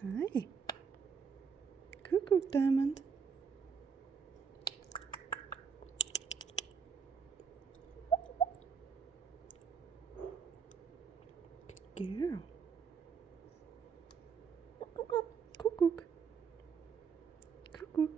Hi. Cuckoo, Diamond. Good girl. Cuckoo. Cuckoo.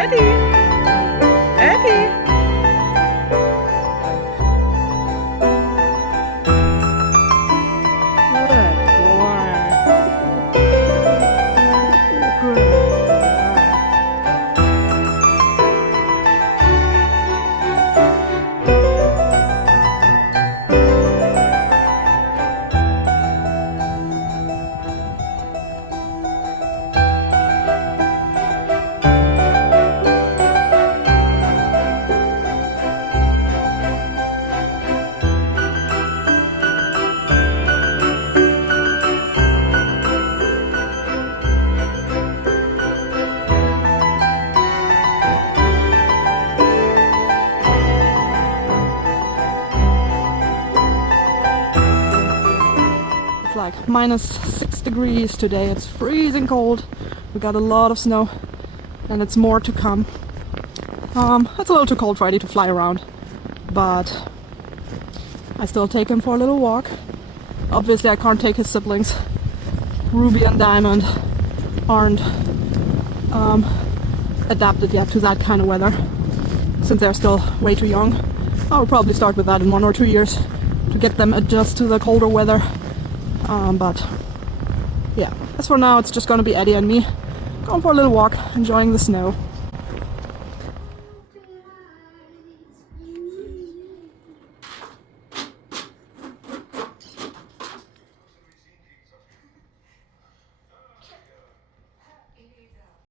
Eddie! Eddie! Good boy. Good boy. It's like -6 degrees today. It's freezing cold. We got a lot of snow and it's more to come. It's a little too cold for Eddie to fly around, but I still take him for a little walk. Obviously I can't take his siblings. Ruby and Diamond aren't adapted yet to that kind of weather since they're still way too young. I'll probably start with that in 1 or 2 years to get them adjust to the colder weather. But yeah, as for now it's just gonna be Eddie and me going for a little walk, enjoying the snow.